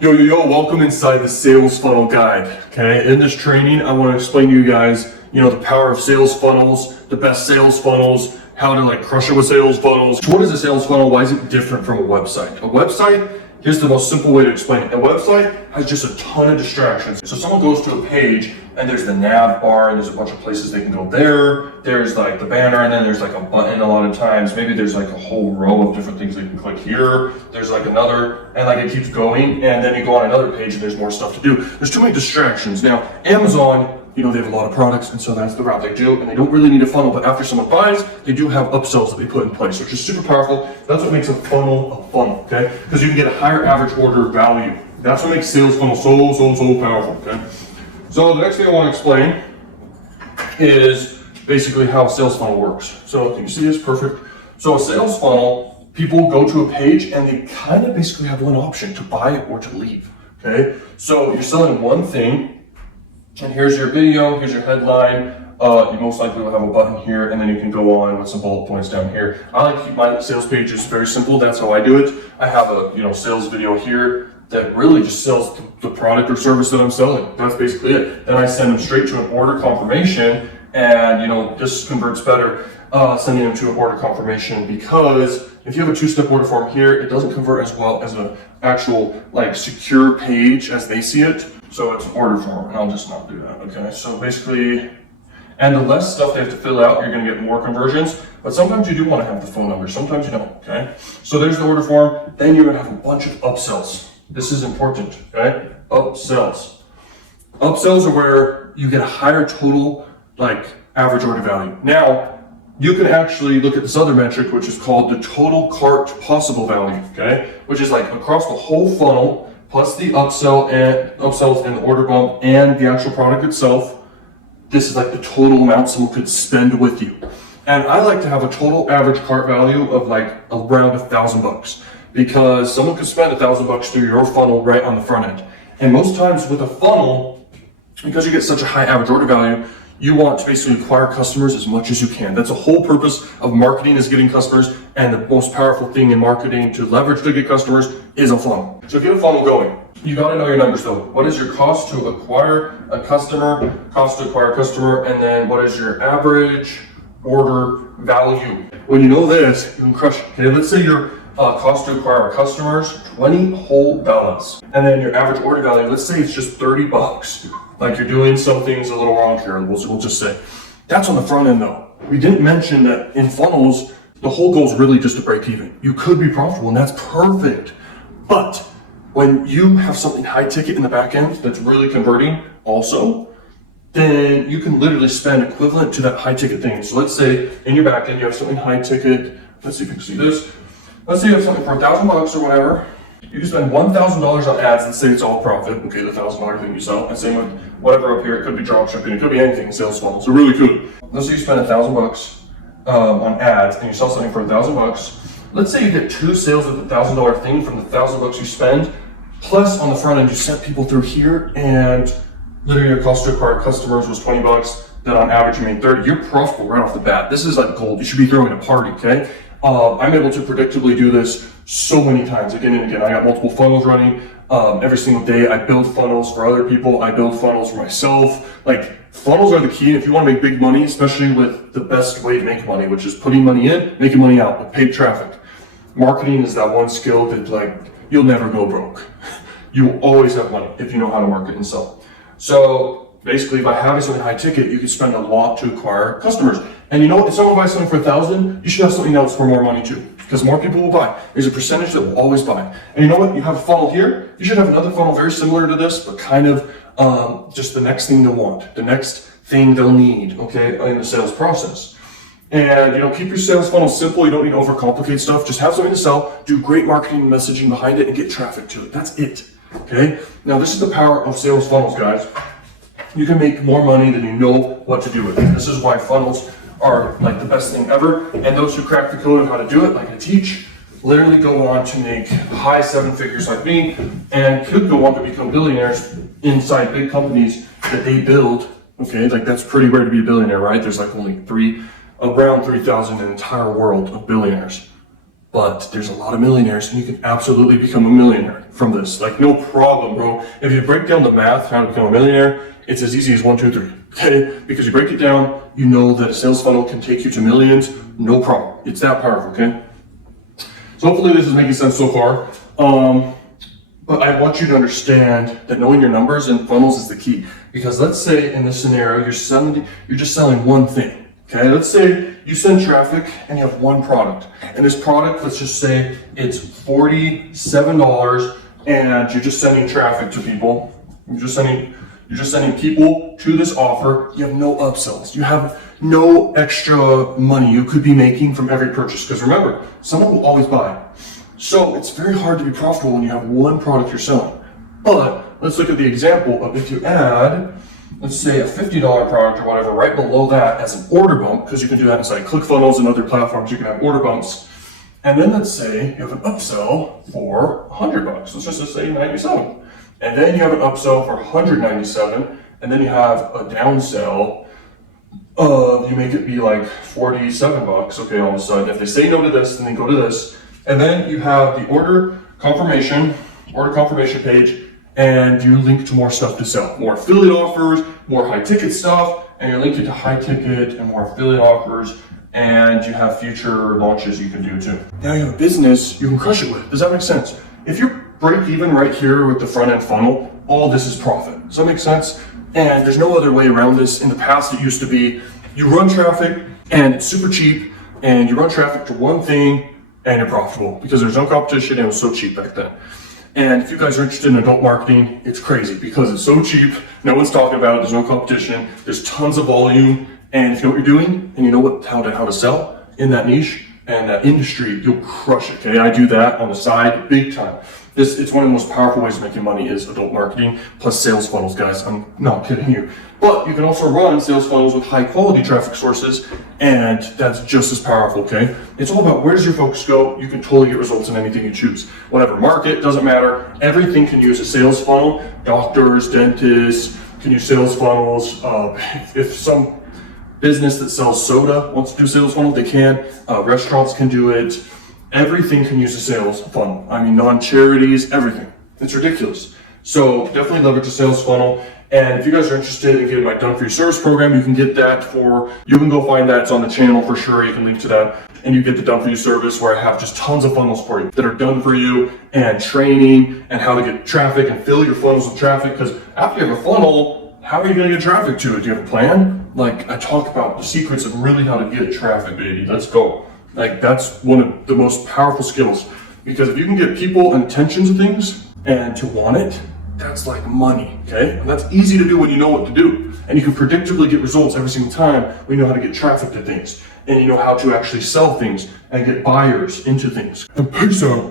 Yo, welcome inside the sales funnel guide. Okay, in this training, I want to explain to you guys, the power of sales funnels, the best sales funnels, how to crush it with sales funnels. What is a sales funnel? Why is it different from a website? A website, here's the most simple way to explain it. A website has just a ton of distractions. So someone goes to a page and there's the nav bar and there's a bunch of places they can go there. There's the banner and then there's a button a lot of times. Maybe there's a whole row of different things they can click here. There's another, and it keeps going, and then you go on another page and there's more stuff to do. There's too many distractions. Now, Amazon, they have a lot of products, and so that's the route they do, and they don't really need a funnel, but after someone buys, they do have upsells that they put in place, which is super powerful. That's what makes a funnel, okay? Because you can get a higher average order value. That's what makes sales funnel so powerful, okay? So the next thing I want to explain is basically how a sales funnel works. So can you see this? Perfect. So a sales funnel, people go to a page and they kind of basically have one option, to buy or to leave, okay? So you're selling one thing, and here's your video, here's your headline. You most likely will have a button here, and then you can go on with some bullet points down here. I like to keep my sales pages very simple. That's how I do it. I have a sales video here that really just sells the product or service that I'm selling. That's basically it. Then I send them straight to an order confirmation, and this converts better, sending them to an order confirmation, because if you have a two-step order form here, it doesn't convert as well as an actual secure page as they see it. So it's an order form, and I'll just not do that, okay? So basically, and the less stuff they have to fill out, you're gonna get more conversions, but sometimes you do wanna have the phone number, sometimes you don't, okay? So there's the order form, then you're gonna have a bunch of upsells. This is important, okay? Upsells. Upsells are where you get a higher total, average order value. Now, you can actually look at this other metric, which is called the total cart possible value, okay? Which is across the whole funnel, plus the upsells and the order bump and the actual product itself. This is the total amount someone could spend with you. And I like to have a total average cart value of around $1,000, because someone could spend $1,000 through your funnel right on the front end. And most times with a funnel, because you get such a high average order value, you want to basically acquire customers as much as you can. That's the whole purpose of marketing, is getting customers, and the most powerful thing in marketing to leverage to get customers is a funnel. So get a funnel going. You gotta know your numbers though. What is your cost to acquire a customer, and then what is your average order value? When you know this, you can crush it. Okay, let's say your cost to acquire customers, $20 whole dollars. And then your average order value, let's say it's just $30. You're doing some things a little wrong here, we'll just say. That's on the front end though. We didn't mention that in funnels, the whole goal is really just to break even. You could be profitable, and that's perfect. But when you have something high ticket in the back end that's really converting also, then you can literally spend equivalent to that high ticket thing. So let's say in your back end, you have something high ticket. Let's see if you can see this. Let's say you have something for $1,000 or whatever. You can spend $1,000 on ads. Let's say it's all profit. Okay, the $1,000 thing you sell. And same with whatever up here. It could be drop shipping. It could be anything in sales funnels. So really could. Let's say you spend $1,000 on ads and you sell something for $1,000. Let's say you get 2 sales with the $1,000 thing from the $1,000 you spend. Plus on the front end, you sent people through here, and literally your cost to acquire customers was $20. Then on average, you made 30. You're profitable right off the bat. This is gold. You should be throwing a party, okay? I'm able to predictably do this so many times, again and again. I got multiple funnels running every single day. I build funnels for other people. I build funnels for myself. Funnels are the key. If you want to make big money, especially with the best way to make money, which is putting money in, making money out with paid traffic. Marketing is that one skill that you'll never go broke. You will always have money if you know how to market and sell. So basically, by having something high ticket, you can spend a lot to acquire customers. And if someone buys something for $1,000, you should have something else for more money too, because more people will buy. There's a percentage that will always buy. And you know what? You have a funnel here. You should have another funnel very similar to this, but kind of just the next thing they'll want, the next thing they'll need, okay, in the sales process. And keep your sales funnel simple. You don't need to overcomplicate stuff. Just have something to sell, do great marketing and messaging behind it, and get traffic to it. That's it, okay? Now this is the power of sales funnels, guys. You can make more money than you know what to do with it. This is why funnels are the best thing ever. And those who crack the code of how to do it, like I teach, literally go on to make high 7 figures like me, and could go on to become billionaires inside big companies that they build. Okay, that's pretty rare to be a billionaire, right? There's only around 3,000 in the entire world of billionaires. But there's a lot of millionaires, and you can absolutely become a millionaire from this. Like, no problem, bro. If you break down the math, how to become a millionaire, it's as easy as 1, 2, 3. Okay? Because you break it down, you know that a sales funnel can take you to millions, no problem. It's that powerful, okay? So hopefully this is making sense so far. But I want you to understand that knowing your numbers and funnels is the key. Because let's say in this scenario, you're just selling one thing. Okay, let's say you send traffic and you have one product. And this product, let's just say it's $47 and you're just sending traffic to people. You're just sending people to this offer. You have no upsells. You have no extra money you could be making from every purchase. Because remember, someone will always buy. So it's very hard to be profitable when you have one product you're selling. But let's look at the example of if you add, let's say a $50 product or whatever, right below that as an order bump, because you can do that inside ClickFunnels and other platforms, you can have order bumps. And then let's say you have an upsell for $100. Let's just say 97. And then you have an upsell for 197, and then you have a downsell of, you make it be like $47, okay, all of a sudden. If they say no to this, then they go to this. And then you have the order confirmation page, and you link to more stuff to sell. More affiliate offers, more high ticket stuff, and you link it to high ticket and more affiliate offers, and you have future launches you can do too. Now you have a business you can crush it with. Does that make sense? If you're break even right here with the front end funnel, all this is profit. Does that make sense? And there's no other way around this. In the past, it used to be you run traffic and it's super cheap, and you run traffic to one thing and you're profitable because there's no competition and it was so cheap back then. And if you guys are interested in adult marketing, it's crazy because it's so cheap. No one's talking about it. There's no competition. There's tons of volume. And if you know what you're doing and you know how to sell in that niche and that industry, you'll crush it. Okay, I do that on the side big time. It's one of the most powerful ways of making money is adult marketing plus sales funnels, guys. I'm not kidding you. But you can also run sales funnels with high quality traffic sources, and that's just as powerful, okay? It's all about where does your focus go? You can totally get results in anything you choose. Whatever market, doesn't matter. Everything can use a sales funnel. Doctors, dentists can use sales funnels. If some business that sells soda wants to do sales funnel, they can. Restaurants can do it. Everything can use a sales funnel. I mean, non-charities, everything. It's ridiculous. So definitely leverage a sales funnel. And if you guys are interested in getting my Done For You service program, you can get that you can go find that. It's on the channel for sure. You can link to that. And you get the Done For You service where I have just tons of funnels for you that are done for you, and training and how to get traffic and fill your funnels with traffic. Because after you have a funnel, how are you going to get traffic to it? Do you have a plan? Like I talk about the secrets of really how to get traffic, baby. Let's go. Like that's one of the most powerful skills, because if you can get people and attention to things and to want it, that's like money, okay? And that's easy to do when you know what to do. And you can predictably get results every single time when you know how to get traffic to things, and you know how to actually sell things and get buyers into things. And peace out.